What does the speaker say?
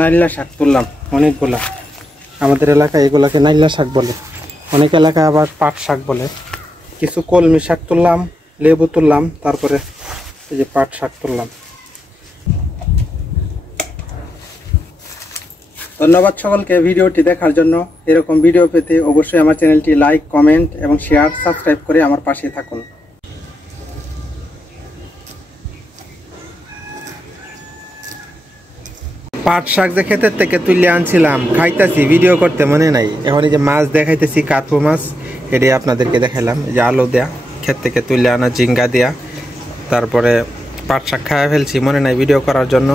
নাইলা শাক তুললাম অনেকগুলা। আমাদের এলাকায় এগুলাকে নাইলা শাক বলে, অনেক এলাকায় আবার পাট শাক বলে। কিছু কলমি শাক তুললাম, লেবু তুললাম, তারপরে এই যে পাট শাক তুললাম। ধন্যবাদ সকলকে ভিডিওটি দেখার জন্য। এরকম ভিডিও পেতে অবশ্যই আমার চ্যানেলটি লাইক, কমেন্ট এবং শেয়ার, সাবস্ক্রাইব করে আমার পাশে থাকুন। পাট শাক যে ক্ষেতের থেকে তুলে আনছিলাম, খাইতেছি, ভিডিও করতে মনে নাই। এখন এই যে মাছ দেখাইতেছি, কাতু মাছ, এটাই আপনাদেরকে দেখাইলাম। এই যে আলু দেয়া, ক্ষেত থেকে তুলে আনা ঝিঙ্গা দেয়া, তারপরে পাট শাক খাওয়া ফেলছি, মনে নাই ভিডিও করার জন্য।